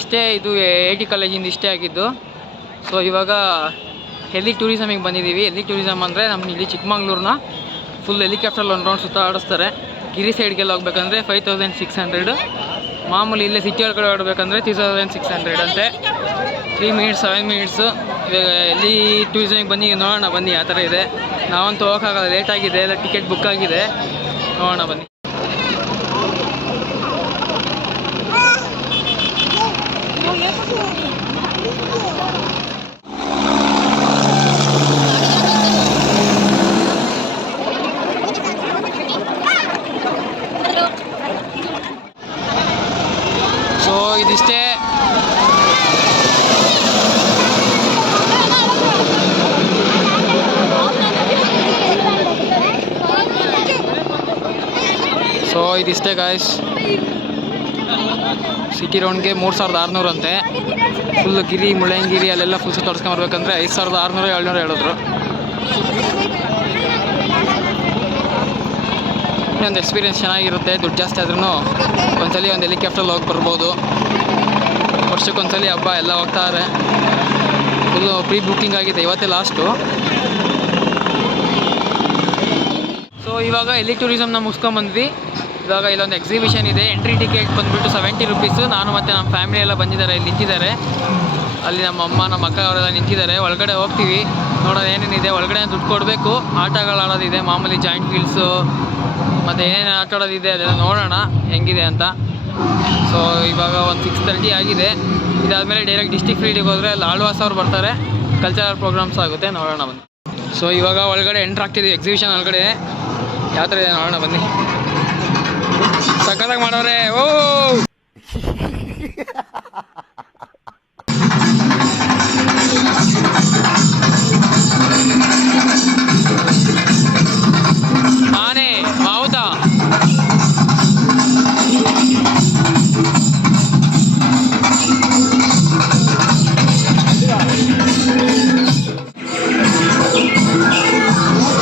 ಇದಿಷ್ಟೇ, ಇದು AT ಕಾಲೇಜಿಂದ ಇಷ್ಟೇ ಆಗಿದ್ದು. ಸೊ ಇವಾಗ ಹೆಲಿ ಟೂರಿಸಮಿಗೆ ಬಂದಿದ್ದೀವಿ. ಹೆಲಿ ಟೂರಿಸಮ್ ಅಂದರೆ ನಮ್ಮ ಇಲ್ಲಿ ಚಿಕ್ಕಮಂಗ್ಳೂರನ್ನ ಫುಲ್ ಹೆಲಿಕಾಪ್ಟ್ರಲ್ಲಿ ಒಂದು ರೌಂಡ್ ಸುತ್ತಾಡಿಸ್ತಾರೆ. ಗಿರಿ ಸೈಡ್ಗೆಲ್ಲ ಹೋಗ್ಬೇಕಂದ್ರೆ 5600, ಮಾಮೂಲಿ ಇಲ್ಲೇ ಸಿಟಿ ಒಳಗಡೆ ಆಡಬೇಕಂದ್ರೆ 3600 ಅಂತೆ. 3 ಮಿನಿಟ್ಸ್ 7 ಮಿನಿಟ್ಸು. ಇವಾಗ ಎಲ್ಲಿ ಟೂರಿಸಮಿಗೆ ಬನ್ನಿ ನೋಡೋಣ ಬನ್ನಿ ಆ ಥರ ಇದೆ. ನಾವಂತೂ ಹೋಗೋಕ್ಕಾಗಲ್ಲ, ಲೇಟ್ ಆಗಿದೆ, ಎಲ್ಲ ಟಿಕೆಟ್ ಬುಕ್ ಆಗಿದೆ. ನೋಡೋಣ ಬನ್ನಿ. ಸೊ ಇದಿಷ್ಟೇ. ಇದಿಷ್ಟೇ ಗಾಯ್ಸ್. ಸಿಟಿ ರೌಂಡ್ಗೆ 3600 ಅಂತೆ. ಫುಲ್ ಗಿರಿ ಮುಳ್ಳಯ್ಯನಗಿರಿ ಅಲ್ಲೆಲ್ಲ ಫುಲ್ ಸುತ್ತಾಡ್ಸ್ಕೊಂಬರ್ಬೇಕಂದ್ರೆ 5600 700 ಹೇಳಿದ್ರು. ಇನ್ನೊಂದು ಎಕ್ಸ್ಪೀರಿಯೆನ್ಸ್ ಚೆನ್ನಾಗಿರುತ್ತೆ. ದುಡ್ಡು ಜಾಸ್ತಿ ಆದ್ರೂ ಒಂದ್ಸಲಿ ಒಂದು ಹೆಲಿಕಾಪ್ಟ್ರಲ್ಲಿ ಹೋಗಿ ಬರ್ಬೋದು. ವರ್ಷಕ್ಕೊಂದ್ಸಲಿ ಹಬ್ಬ ಎಲ್ಲ ಹೋಗ್ತಾರೆ. ಫುಲ್ಲು ಪ್ರೀ ಬುಕ್ಕಿಂಗ್ ಆಗಿದೆ, ಇವತ್ತೇ ಲಾಸ್ಟು. ಸೊ ಇವಾಗ ಹೆಲಿ ಟೂರಿಸಮ್ನ ಮುಗಿಸ್ಕೊಂಬಂದ್ವಿ. ಇವಾಗ ಇಲ್ಲೊಂದು ಎಕ್ಸಿಬಿಷನ್ ಇದೆ. ಎಂಟ್ರಿ ಟಿಕೆಟ್ ಬಂದುಬಿಟ್ಟು 70 ರೂಪೀಸು. ನಾನು ಮತ್ತು ನಮ್ಮ ಫ್ಯಾಮಿಲಿ ಎಲ್ಲ ಬಂದಿದ್ದಾರೆ, ಇಲ್ಲಿ ನಿಂತಿದ್ದಾರೆ. ಅಲ್ಲಿ ನಮ್ಮ ಅಮ್ಮ ನಮ್ಮ ಅಕ್ಕ ಅವರೆಲ್ಲ ನಿಂತಿದ್ದಾರೆ. ಒಳಗಡೆ ಹೋಗ್ತೀವಿ, ನೋಡೋದು ಏನೇನಿದೆ. ಒಳಗಡೆ ದುಡ್ಡು ಕೊಡಬೇಕು. ಆಟಗಳು ಆಡೋದಿದೆ, ಮಾಮೂಲಿ ಜಾಯಿಂಟ್ ವೀಲ್ಸು ಮತ್ತು ಏನೇನು ಆಟ ಆಡೋದಿದೆ ಅದೆಲ್ಲ ನೋಡೋಣ ಹೆಂಗಿದೆ ಅಂತ. ಸೊ ಇವಾಗ ಒಂದು 6:30 ಆಗಿದೆ. ಇದಾದಮೇಲೆ ಡೈರೆಕ್ಟ್ ಡಿಸ್ಟಿಕ್ ಫೀಲ್ಡಿಗೆ ಹೋದರೆ ಅಲ್ಲಿ ಆಳ್ವಾಸ್ ಅವ್ರು ಬರ್ತಾರೆ, ಕಲ್ಚರಲ್ ಪ್ರೋಗ್ರಾಮ್ಸ್ ಆಗುತ್ತೆ, ನೋಡೋಣ ಬನ್ನಿ. ಸೊ ಇವಾಗ ಒಳಗಡೆ ಎಂಟ್ರ್ ಆಗ್ತಿದ್ದೀವಿ ಎಕ್ಸಿಬಿಷನ್ ಒಳಗಡೆ. ಯಾವ ಥರ ಇದೆ ನೋಡೋಣ ಬನ್ನಿ. ಸಕ್ಕತ್ತಾಗಿ ಮಾಡೋರೆ. ಓ ಆನೆ ಹೌದಾ?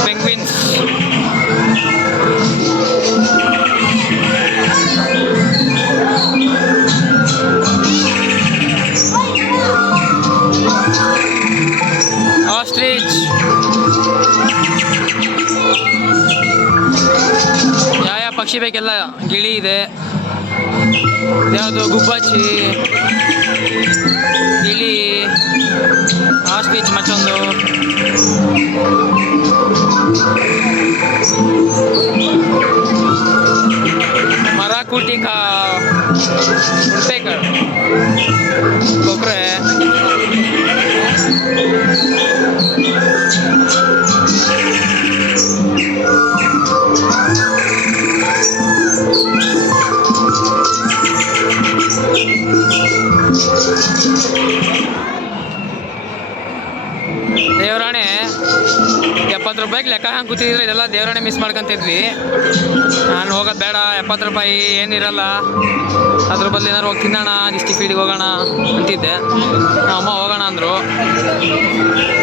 ಪೆಂಗ್ವಿನ್ಸ್. ಆಸ್ಟ್ರಿಚ್. ಯಾವ ಪಕ್ಷಿ ಬೇಕೆಲ್ಲ. ಗಿಳಿ ಇದೆ, ಯಾವುದು ಗುಬ್ಬಚ್ಚಿ, ಗಿಳಿ, ಆಸ್ಟ್ರಿಚ್ ಮತ್ತೊಂದು. ಮರಾಕುಟಿಕಾ, ಉಡ್ಪೇಕರ್, ಕೊಕ್ರೆ. ದೇವರಾಣೆ 70 ರೂಪಾಯಿಗೆ ಲೆಕ್ಕ ಹಂಗೆ ಕೂತಿದ್ರೆ ಇದೆಲ್ಲ ದೇವರಾಣೆ ಮಿಸ್ ಮಾಡ್ಕೊತಿದ್ವಿ. ನಾನು ಹೋಗೋದು ಬೇಡ, 70 ರೂಪಾಯಿ ಏನಿರಲ್ಲ, ಅದ್ರ ಬದಲು ಏನಾದ್ರು ಹೋಗಿ ತಿನ್ನೋಣ, ಡಿಸ್ಟಿಕ್ ಫೀಲ್ಡಿಗೆ ಹೋಗೋಣ ಅಂತಿದ್ದೆ. ನಮ್ಮ ಅಮ್ಮ ಹೋಗೋಣ ಅಂದರು.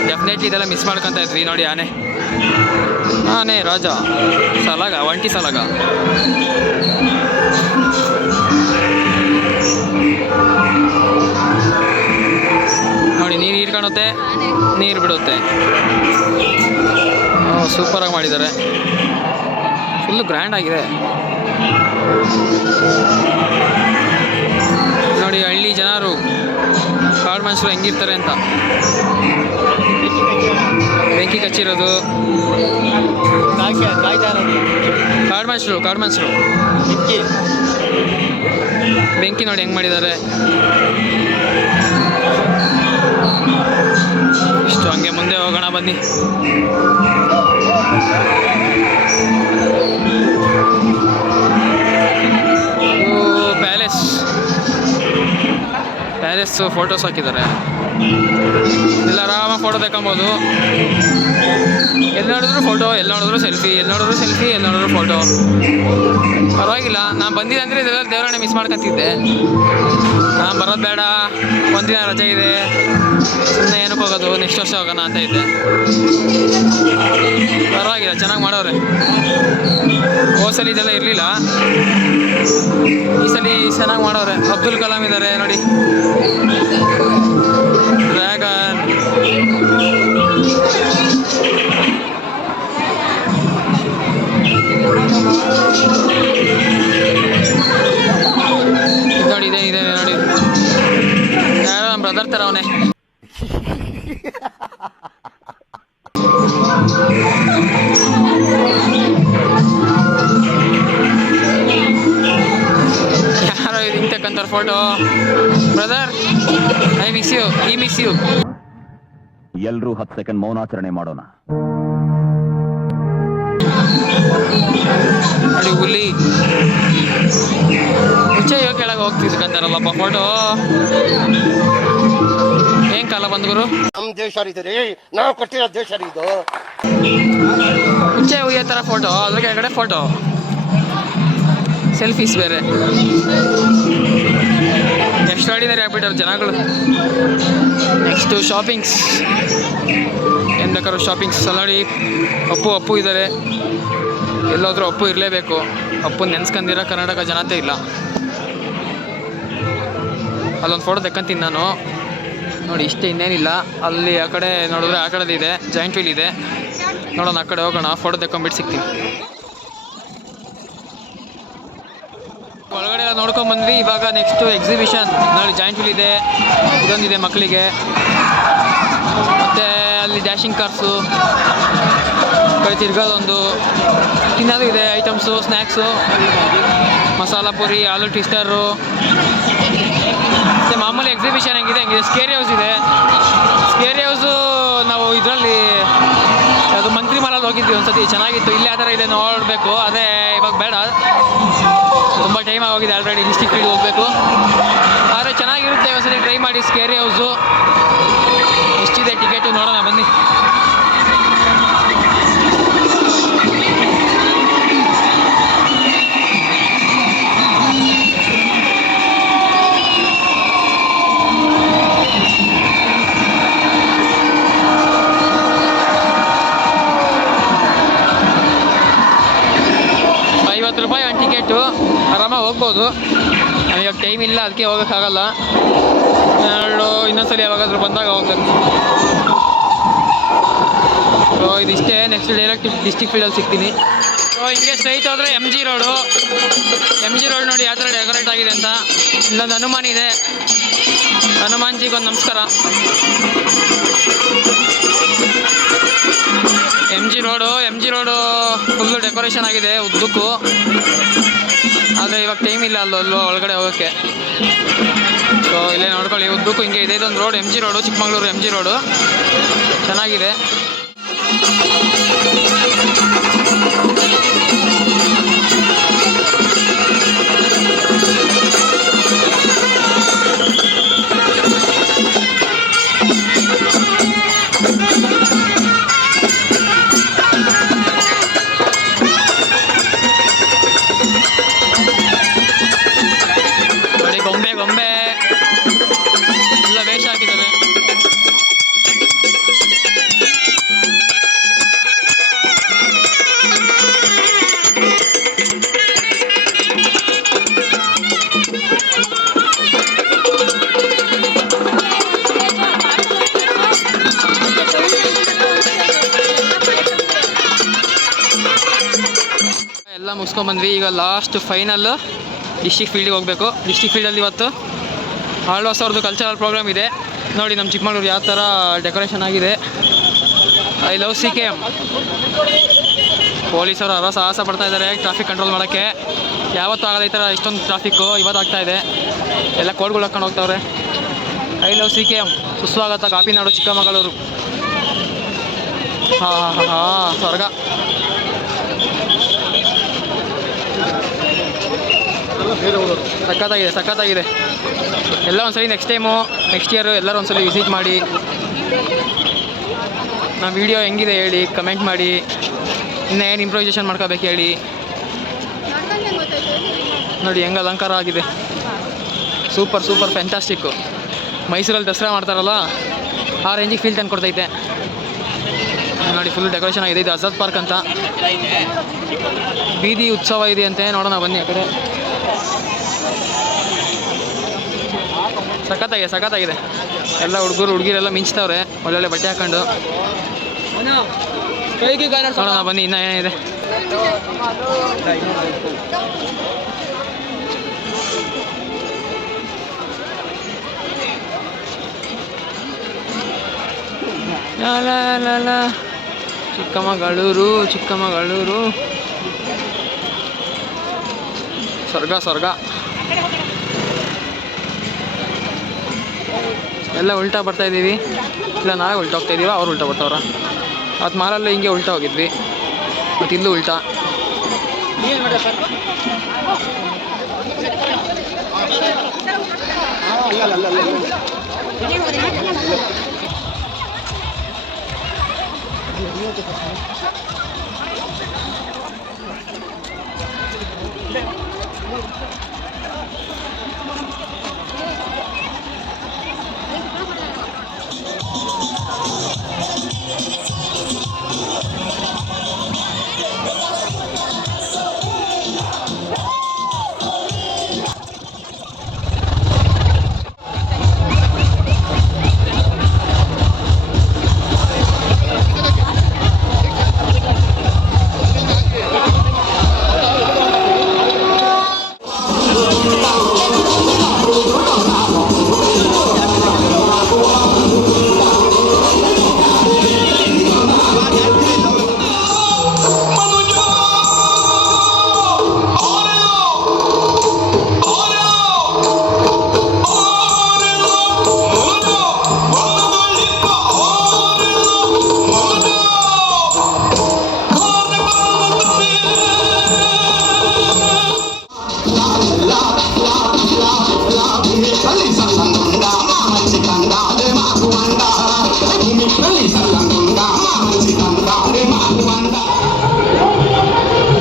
ಡೆಫಿನೆಟ್ಲಿ ಇದೆಲ್ಲ ಮಿಸ್ ಮಾಡ್ಕೊತ ಇದ್ವಿ. ನೋಡಿ ಆನೆ, ಆನೆ ರಾಜ, ಸಲಾಗ, ಒಂಟಿ ಸಲಾಗ. ನೋಡಿ ನೀರು ಹೀರ್ಕೊಳುತ್ತೆ, ನೀರು ಬಿಡುತ್ತೆ. ಸೂಪರಾಗಿ ಮಾಡಿದ್ದಾರೆ, ಫುಲ್ಲು ಗ್ರ್ಯಾಂಡ್ ಆಗಿದೆ. ನೋಡಿ ಹಳ್ಳಿ ಜನರು, ಕಾಡು ಮನುಷ್ಯರು ಹೆಂಗಿರ್ತಾರೆ ಅಂತ. ಬೆಂಕಿ ಕಚ್ಚಿರೋದು ಕಾಡು ಮನುಷ್ಯರು ಬೆಂಕಿ ನೋಡಿ ಹೆಂಗೆ ಮಾಡಿದ್ದಾರೆ. ಇಷ್ಟು ಹಂಗೆ ಮುಂದೆ ಹೋಗೋಣ ಬನ್ನಿ. ಪ್ಯಾಲೇಸ್ ಫೋಟೋಸ್ ಹಾಕಿದ್ದಾರೆ. ಎಲ್ಲ ಆರಾಮಾಗಿ ಫೋಟೋ ತಗೊಬೋದು. ಎಲ್ಲಿ ನೋಡಿದ್ರು ಫೋಟೋ, ಎಲ್ಲಿ ನೋಡಿದ್ರು ಸೆಲ್ಫಿ, ಎಲ್ಲಿ ನೋಡಿದ್ರು ಸೆಲ್ಫಿ, ಎಲ್ಲಿ ನೋಡಿದ್ರು ಫೋಟೋ. ಪರವಾಗಿಲ್ಲ. ನಾನು ಬಂದಿದ್ದೆ ಅಂದರೆ ಇದೆಲ್ಲ ದೇವರನ್ನೇ ಮಿಸ್ ಮಾಡ್ಕೊತಿದ್ದೆ. ನಾನು ಬರೋದು ಬೇಡ, ಒಂದಿನ ರಜೆ ಇದೆ, ಸುಮ್ಮನೆ ಏನಕ್ಕೆ ಹೋಗೋದು, ನೆಕ್ಸ್ಟ್ ವರ್ಷ ಹೋಗೋಣ ಅಂತ ಇದ್ದೆ. ಪರವಾಗಿಲ್ಲ, ಚೆನ್ನಾಗಿ ಮಾಡೋರೆ. ಹೋದ ಸಲ ಇದೆಲ್ಲ ಇರಲಿಲ್ಲ, ಈ ಸಲ ಚೆನ್ನಾಗಿ ಮಾಡೋರೆ. ಅಬ್ದುಲ್ ಕಲಾಂ ಇದ್ದಾರೆ ನೋಡಿ, ಡ್ರ್ಯಾಗನ್. ನೋಡಿ ಇದೆ ನೋಡಿ, ಯಾರೋ ನಮ್ಮ ಬ್ರದರ್ ಥರ ಅವನೇ. ಯಾರೋ ಇದು ಹಿಂಗ್ತಕ್ಕಂಥವ್ರ photo. Brother, I miss you, ಈ ಮಿಸ್ ಯು. ಎಲ್ರೂ 10 ಸೆಕೆಂಡ್ ಮೌನಾಚರಣೆ ಮಾಡೋಣ. ನೋಡಿ ಹುಲಿ ಮುಂಚೆ ಕೆಳಗೆ ಹೋಗ್ತಿದ್ಕಂತಾರಲ್ಲಪ್ಪ ಫೋಟೋ. ಏನ್ ಕಾಲ ಬಂದ್ಗುರು, ನಮ್ಮ ದೇಶ ರೀ, ನಾವು ಕಟ್ಟಿರೋ ದೇಶ ಇದು. ಮುಂಚೆ ಉಯ್ಯೋ ಥರ ಫೋಟೋ, ಅದ್ರ ಕೆಳಗಡೆ ಫೋಟೋ, ಸೆಲ್ಫೀಸ್ ಬೇರೆ. ಎಷ್ಟು ಆರ್ಡಿನರಿ ಆಗ್ಬಿಟ್ಟವ್ರು ಜನಗಳು. ನೆಕ್ಸ್ಟು ಶಾಪಿಂಗ್ಸ್, ಏನು ಬೇಕಾದ್ರೂ ಶಾಪಿಂಗ್ಸ್. ನೋಡಿ ಅಪ್ಪು ಇದ್ದಾರೆ. ಎಲ್ಲಾದರೂ ಅಪ್ಪು ಇರಲೇಬೇಕು. ಅಪ್ಪು ನೆನ್ಸ್ಕೊಂಡಿರೋ ಕರ್ನಾಟಕ ಜನತೆ ಇಲ್ಲ. ಅಲ್ಲೊಂದು ಫೋಟೋ ತೆಕ್ಕಂತೀನಿ ನಾನು. ನೋಡಿ ಇಷ್ಟೇ, ಇನ್ನೇನಿಲ್ಲ. ಅಲ್ಲಿ ಆ ಕಡೆ ನೋಡಿದ್ರೆ ಆ ಕಡೆದು ಇದೆ, ಜಾಯಿಂಟ್ ವೀಲ್ ಇದೆ. ನೋಡೋಣ, ಆ ಕಡೆ ಹೋಗೋಣ, ಫೋಟೋ ತೆಕ್ಕೊಂಬಿಟ್ಟು ಸಿಗ್ತೀನಿ. ಒಳಗಡೆ ಎಲ್ಲ ನೋಡ್ಕೊಂಬಂದ್ವಿ. ಇವಾಗ ನೆಕ್ಸ್ಟು ಎಕ್ಸಿಬಿಷನ್. ನೋಡಿ ಜಾಯಿಂಟ್ ವೀಲ್ ಇದೆ, ಇದೊಂದಿದೆ ಮಕ್ಕಳಿಗೆ, ಮತ್ತು ಅಲ್ಲಿ ಡ್ಯಾಶಿಂಗ್ ಕಾರ್ಸು, ಕಡೆ ತಿರ್ಗೋದೊಂದು, ತಿನ್ನೋದು ಇದೆ ಐಟಮ್ಸು, ಸ್ನ್ಯಾಕ್ಸು, ಮಸಾಲ ಪುರಿ, ಆಲೂ ಟ್ವಿಸ್ಟರು. ಮತ್ತು ಮಾಮೂಲಿ ಎಕ್ಸಿಬಿಷನ್ ಹೆಂಗಿದೆ ಸ್ಕೇರಿ ಹೌಸ್ ಇದೆ. ಸ್ಕೇರಿ ಹೌಸು ನಾವು ಇದರಲ್ಲಿ ಅದು ಮಂತ್ರಿ ಮಾಲಲ್ಲಿ ಹೋಗಿದ್ವಿ ಒಂದ್ಸತಿ, ಚೆನ್ನಾಗಿತ್ತು. ಇಲ್ಲಿ ಆ ಥರ ಇದೆ, ನೋಡಬೇಕು. ಅದೇ ಇವಾಗ ಬೇಡ, ತುಂಬ ಟೈಮ್ ಆಗೋಗಿದೆ ಆಲ್ರೆಡಿ. ಡಿಸ್ಟಿಕ್ ಫೀಲ್ಡ್ ಹೋಗಬೇಕು. ಆದರೆ ಚೆನ್ನಾಗಿರುತ್ತೆ, ಒಂದ್ಸತಿ ಟ್ರೈ ಮಾಡಿ ಸ್ಕೇರಿ ಹೌಸು. ಎಷ್ಟಿದೆ ಟಿಕೆಟು ನೋಡೋಣ ಬನ್ನಿ. ₹50 ಒಂದು ಟಿಕೆಟು, ಆರಾಮಾಗಿ ಹೋಗ್ಬೋದು. ನಮಗೆ ಟೈಮ್ ಇಲ್ಲ, ಅದಕ್ಕೆ ಹೋಗೋಕ್ಕಾಗಲ್ಲ. ಇನ್ನೊಂದ್ಸಲ ಯಾವಾಗಾದ್ರೂ ಬಂದಾಗ ಹೋಗ್ಬೇಕು. ಸೊ ಇದಿಷ್ಟೇ. ನೆಕ್ಸ್ಟ್ ಡೈರೆಕ್ಟ್ ಡಿಸ್ಟಿಕ್ ಫೀಲ್ಡಲ್ಲಿ ಸಿಗ್ತೀನಿ. ಸೊ ಹಿಂಗೆ ಸ್ಟ್ರೈಟ್ ಹೋದರೆ ಎಮ್ ಜಿ ರೋಡ್ ನೋಡಿ ಯಾವ ಥರ ಡೆಕೋರೇಟ್ ಆಗಿದೆ ಅಂತ. ಇಲ್ಲೊಂದು ಹನುಮಾನ್ ಇದೆ, ಹನುಮಾನ್ಜಿಗೊಂದು ನಮಸ್ಕಾರ. M G road full decoration ಆಗಿದೆ ಉದ್ದಕ್ಕೂ. ಆದರೆ ಇವಾಗ ಟೈಮ್ ಇಲ್ಲ ಅಲ್ಲೋ ಒಳಗಡೆ ಹೋಗೋಕ್ಕೆ. ಸೊ ಇಲ್ಲೇ ನೋಡ್ಕೊಳ್ಳಿ, ಉದ್ದಕ್ಕೂ ಹಿಂಗೆ ಇದೆ. ಇದೊಂದು road, M G road, Chikkamagaluru M G road, ಚೆನ್ನಾಗಿದೆ. ಗೊಂಬೆ ಎಲ್ಲ ವೇಷ ಹಾಕಿದ್ದಾರೆ. ಎಲ್ಲ ಮುಗಿಸ್ಕೊಂಡ್ಬಂದ್ವಿ. ಈಗ ಲಾಸ್ಟ್ ಫೈನಲ್ ಡಿಸ್ಟಿಕ್ ಫೀಲ್ಡಿಗೆ ಹೋಗಬೇಕು. ಡಿಸ್ಟಿಕ್ ಫೀಲ್ಡಲ್ಲಿ ಇವತ್ತು ಆಳ್ವಾಸ್ ಅವ್ರದ್ದು ಕಲ್ಚರಲ್ ಪ್ರೋಗ್ರಾಮ್ ಇದೆ. ನೋಡಿ ನಮ್ಮ ಚಿಕ್ಕಮಗಳೂರು ಯಾವ ಥರ ಡೆಕೋರೇಷನ್ ಆಗಿದೆ. I love CKM. ಪೊಲೀಸರು ಸಾಹಸ ಪಡ್ತಾ ಇದ್ದಾರೆ ಟ್ರಾಫಿಕ್ ಕಂಟ್ರೋಲ್ ಮಾಡೋಕ್ಕೆ. ಯಾವತ್ತೂ ಆಗಲ್ಲ ಈ ಥರ ಇಷ್ಟೊಂದು ಟ್ರಾಫಿಕ್ಕು, ಇವತ್ತು ಆಗ್ತಾ ಇದೆ. ಎಲ್ಲ ಕೋಡ್ಗಳು ಹಾಕ್ಕೊಂಡು ಹೋಗ್ತಾವ್ರೆ. I love CKM. ಸುಸ್ವಾಗತ ಕಾಪಿನಾಡು ಚಿಕ್ಕಮಗಳೂರು. ಹಾಂ ಸ್ವರ್ಗ. ಸಖತ್ತಾಗಿದೆ. ಎಲ್ಲ ಒಂದ್ಸಲಿ ನೆಕ್ಸ್ಟ್ ಇಯರು ಎಲ್ಲರೂ ಒಂದ್ಸಲಿ ವಿಸಿಟ್ ಮಾಡಿ. ನಮ್ಮ ವಿಡಿಯೋ ಹೆಂಗಿದೆ ಹೇಳಿ, ಕಮೆಂಟ್ ಮಾಡಿ. ಇನ್ನೇನು ಇಂಪ್ರೂವೈಸೇಷನ್ ಮಾಡ್ಕೋಬೇಕು ಹೇಳಿ. ನೋಡಿ ಹೆಂಗೆ ಅಲಂಕಾರ ಆಗಿದೆ, ಸೂಪರ್ ಫ್ಯಾಂಟಾಸ್ಟಿಕ್ಕು. ಮೈಸೂರಲ್ಲಿ ದಸರಾ ಮಾಡ್ತಾರಲ್ಲ ಆ ರೇಂಜಿಗೆ ಫೀಲ್ ತಂದು ಕೊಡ್ತೈತೆ. ನೋಡಿ ಫುಲ್ ಡೆಕೋರೇಷನ್ ಆಗಿದೆ. ಇದು ಆಜಾದ್ ಪಾರ್ಕ್ ಅಂತ, ಬೀದಿ ಉತ್ಸವ ಇದೆ ಅಂತೆ. ನೋಡೋಣ ಬನ್ನಿ ಆ ಕಡೆ. ಸಖತ್ತಾಗಿದೆ ಎಲ್ಲ ಹುಡುಗಿರೆಲ್ಲ ಮಿಂಚ್ತವ್ರೆ ಒಳ್ಳೊಳ್ಳೆ ಬಟ್ಟೆ ಹಾಕೊಂಡು. ನೋಡೋಣ ಬನ್ನಿ ಇನ್ನೂ ಏನಿದೆ. ಚಿಕ್ಕಮಗಳೂರು ಸ್ವರ್ಗ ಎಲ್ಲ ಉಲ್ಟಾ ಬರ್ತಾ ಇದ್ದೀವಿ. ಇಲ್ಲ ನಾವೇ ಉಲ್ಟಾ ಹೋಗ್ತಾ ಇದ್ದೀವಿ, ಅವ್ರು ಉಲ್ಟಾ ಬರ್ತಾವ್ರ. ಅದು ಮಾಲಲ್ಲೂ ಹಿಂಗೆ ಉಲ್ಟಾ ಹೋಗಿದ್ವಿ, ಮತ್ತು ಇಲ್ಲೂ ಉಲ್ಟಾ.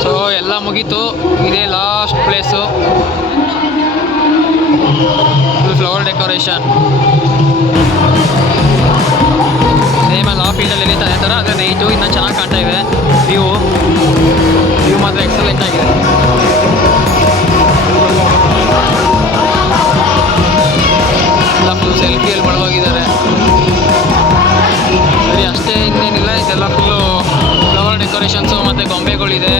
ಸೊ ಎಲ್ಲ ಮುಗೀತು, ಇದೇ last place. Flower decoration same ಅಲ್ಲಿ ಆ ಫೀಲ್ಡಲ್ಲಿ ಎಲ್ಲಿತಾ ಅದೇ ಥರ, ಆದರೆ ನೈಟು ಇನ್ನೂ ಚೆನ್ನಾಗಿ ಕಾಣ್ತಾ ಇದೆ. ವ್ಯೂ ಮಾತ್ರ ಎಕ್ಸಲೆಂಟ್ ಆಗಿದೆ. ಎಲ್ಲ ಫುಲ್ ಸೆಲ್ಫಿಯಲ್ಲಿ ಮಳಗೋಗಿದ್ದಾರೆ. ಸರಿ ಅಷ್ಟೇ, ಇನ್ನೇನಿಲ್ಲ. ಇದೆಲ್ಲ ಫುಲ್ಲು ಫ್ಲವರ್ ಡೆಕೋರೇಷನ್ಸು ಮತ್ತು ಗೊಂಬೆಗಳಿದೆ,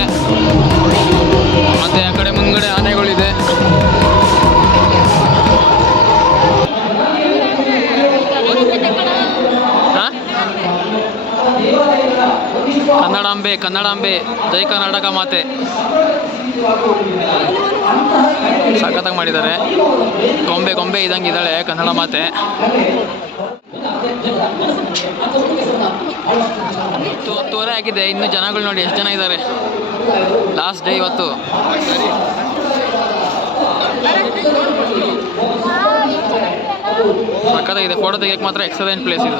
ಮತ್ತು ಆ ಕಡೆ ಮುಂದ್ಗಡೆ ಆನೆಗಳಿದೆ. ಕನ್ನಡಾಂಬೆ ಜೈ ಕರ್ನಾಟಕ ಮಾತೆ. ಸಖತ್ತಾಗಿ ಮಾಡಿದ್ದಾರೆ. ಗೊಂಬೆ ಇದ್ದಂಗೆ ಇದ್ದಾಳೆ ಕನ್ನಡ ಮಾತೆ. ಹತ್ತುವರೆ ಆಗಿದೆ, ಇನ್ನು ಜನಗಳು ನೋಡಿ ಎಷ್ಟು ಜನ ಇದ್ದಾರೆ. ಲಾಸ್ಟ್ ಡೇ ಇವತ್ತು. ಸಖತ್ತಾಗಿದೆ, ಫೋಟೋ ತೆಗಿಯಕ್ಕೆ ಮಾತ್ರ ಎಕ್ಸಲೆಂಟ್ ಪ್ಲೇಸ್ ಇದು.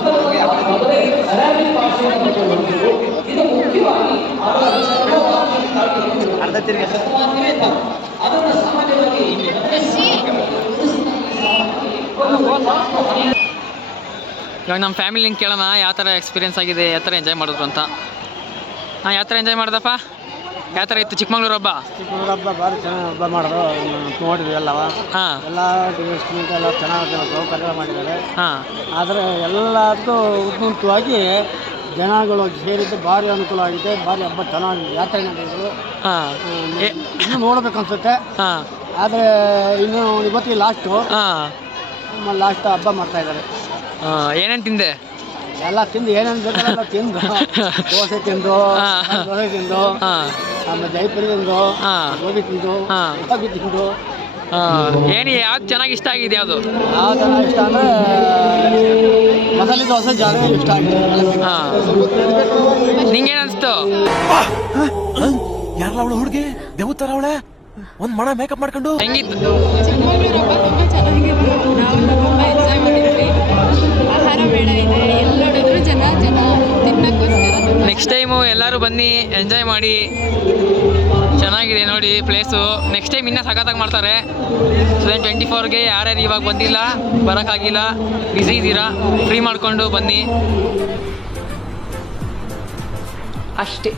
ಇವಾಗ ನಮ್ಮ ಫ್ಯಾಮಿಲಿನ ಕೇಳೋಣ ಯಾವ ಥರ ಎಕ್ಸ್ಪೀರಿಯನ್ಸ್ ಆಗಿದೆ, ಯಾವ ಥರ ಎಂಜಾಯ್ ಮಾಡಿದ್ರು ಅಂತ. ಯಾವ ಥರ ಎಂಜಾಯ್ ಮಾಡ್ದಪ್ಪ? ಯಾವ ಥರ ಇತ್ತು ಚಿಕ್ಕಮಗಳೂರು ಹಬ್ಬ? ಭಾರಿ ಚೆನ್ನಾಗಿ ಹಬ್ಬ ಮಾಡಿದ್ರು, ನೋಡಿದ್ವಿ ಎಲ್ಲವ. ಎಲ್ಲ ಟೂರಿಸ್ಟ್ ಎಲ್ಲ ಚೆನ್ನಾಗಿ ಸೌಕರ್ಯ ಮಾಡಿದ್ದಾರೆ. ಆದರೆ ಎಲ್ಲದಕ್ಕೂ ಉದ್ಮುಕ್ತವಾಗಿ ಜನಗಳು ಸೇರಿದ್ದು ಭಾರಿ ಅನುಕೂಲ ಆಗಿದೆ. ಭಾರಿ ಹಬ್ಬ ಚೆನ್ನಾಗಿ ಯಾತ್ರೆ ನಡೆಯಿದ್ರು. ಇನ್ನೂ ನೋಡ್ಬೇಕು ಅನ್ಸುತ್ತೆ. ಆದರೆ ಇನ್ನು ಇವತ್ತಿಗೆ ಲಾಸ್ಟು ಹಬ್ಬ ಮಾಡ್ತಾ ಇದ್ದಾರೆ. ಏನೇನು ತಿಂದೆ? ಎಲ್ಲ ತಿಂದು ಏನೇನು ಬೇಕಾರೆಲ್ಲ ತಿಂದು, ದೋಸೆ ತಿಂದು, ಆಮೇಲೆ ಜೈಪುರಿ ತಿಂದು, ಗೋಬಿ ತಿಂದು, ಗೋಬಿ ತಿಂದು. ಏನು ಯಾವ್ದು ಚೆನ್ನಾಗಿ ಇಷ್ಟ ಆಗಿದೆ? ಯಾವುದು ಚೆನ್ನಾಗಿ ಇಷ್ಟ ಅಂದರೆ ಮಸಾಲೆ ದೋಸೆ ಜಾಗ ಇಷ್ಟ ಆಗಿದೆ. ನಿಂಗೇನು ಅನಿಸ್ತು? ಯಾರಲ್ಲ ಅವಳು ಹುಡುಗಿ ದೇವತರ ಅವಳೆ ಒಂದು ಮಣ ಮೇಕಪ್ ಮಾಡ್ಕೊಂಡು ಹೆಂಗಿತ್ತು? ಚಿಕ್ಕಮಗಳೂರು ಹಬ್ಬ ತುಂಬ ಚೆನ್ನಾಗಿತ್ತು. ನಾವು ತುಂಬ ಎಂಜಾಯ್ ಮಾಡಿದ್ವಿ. ಆಹಾರ ಮೇಳ ಇದೆ, ಎಲ್ಲಿ ನೋಡಿದ್ರು ಜನ ತಿನ್ನಕ್ಕೋಸ್ಕರ. ನೆಕ್ಸ್ಟ್ ಟೈಮು ಎಲ್ಲರೂ ಬನ್ನಿ, ಎಂಜಾಯ್ ಮಾಡಿ. ಚೆನ್ನಾಗಿದೆ ನೋಡಿ ಪ್ಲೇಸು. ನೆಕ್ಸ್ಟ್ ಟೈಮ್ ಇನ್ನೂ ಸಖತ್ತಾಗಿ ಮಾಡ್ತಾರೆ. 24ಗೆ ಯಾರ್ಯಾರು ಇವಾಗ ಬಂದಿಲ್ಲ, ಬರೋಕ್ಕಾಗಿಲ್ಲ, ಬ್ಯುಸಿ ಇದ್ದೀರಾ, ಫ್ರೀ ಮಾಡಿಕೊಂಡು ಬನ್ನಿ ಅಷ್ಟೇ.